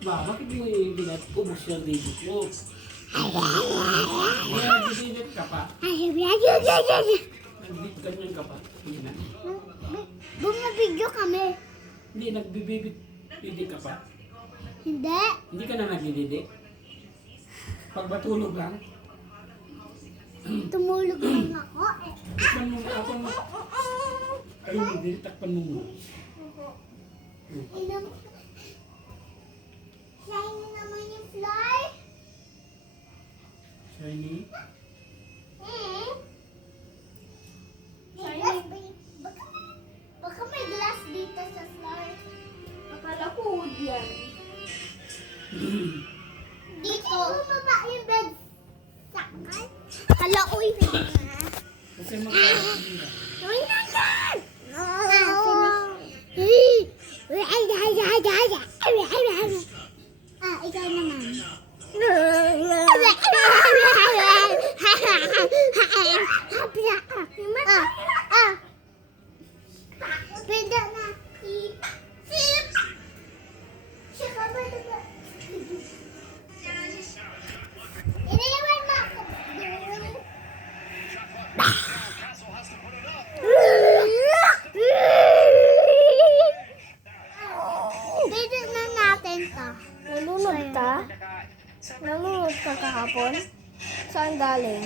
ba? Bakit mo ibigat? Ubus yung digit mo. Nagbibilit ka pa. Ganyan ka pa. Hindi na. Bumabidyo kami. Hindi, nagbibibit ka pa. Hindi. Hindi ka na nagdididi. Pag matulog lang. Tumulog lang ako. Takpan mo, takpan mo. Ayun, hindi, takpan mo muna. Shiny naman yung fly. Shiny. Baka may glass dito sa fly. Akala ko wood yan. Dito. Bumaba yung bed. Sakal. Hala, uy. Kasi magkakasin ka. Uy, nagan! Ikaw naman. Pwede na. Sip! Siya ka ba diba? Iniwan mo ako. Pwede na natin to. Nalunod ka? Nalunod ka kahapon? Saan galing?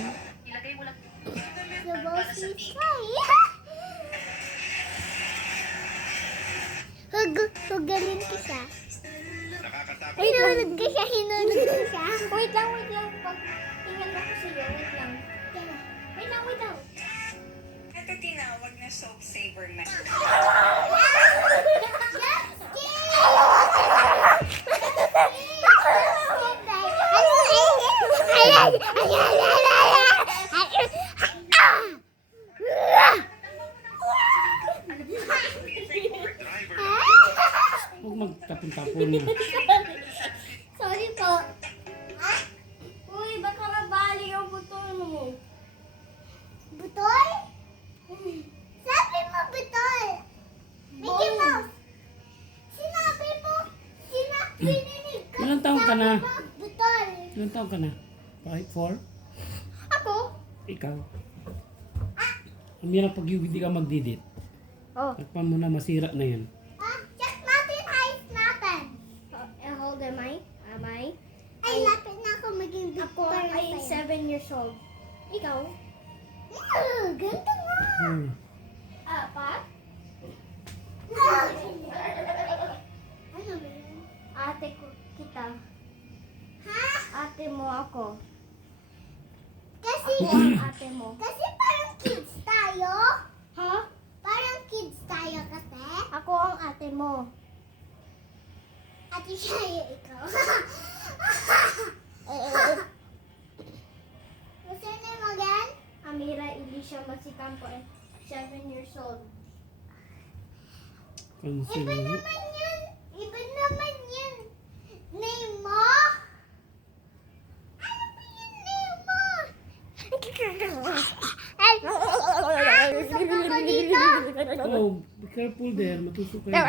Sa bosisay. Hugaling ko siya. Hinulog ko siya, hinulog ko siya. Wait lang. Pag tingnan ako sa'yo, wait lang. Wait lang. Ito tinawag na soap saver na. Huwag magtapon-tapon mo. Sorry po. Uy, baka mabali ang buto mo. Butol? Sabi mo butol. Mickey Mouse. Sinabi mo. Pininig ka. Ilang taon ka na? Sabi mo, butol. Ilang taon ka na? 5, 4? Ako? Ikaw. Ang hirap pag hindi ka magdidit. Oh. Takpan mo na, masira na yan. Check natin, height natin. How old am I? Ay, lapit na ako maging big Ako ay 7 years old. Ikaw? Ganito nga. Hmm. 4? Ano ba yun? Ate ko kita. Ha? Ate mo ako. Kasi, Ako ang ate mo. kasi parang kids tayo. Ha? Parang kids tayo kasi. Ako ang ate mo. Ate siya ikaw. Gusto niyo mag-yan? Amira Elisha Masikampo, 7 years old. Cancel Iba mo. naman yan. Iba naman yan. Name mo? Ano ba yung name mo? Ay! Gusto ko dito. Oh, be careful there. Matusok kayo.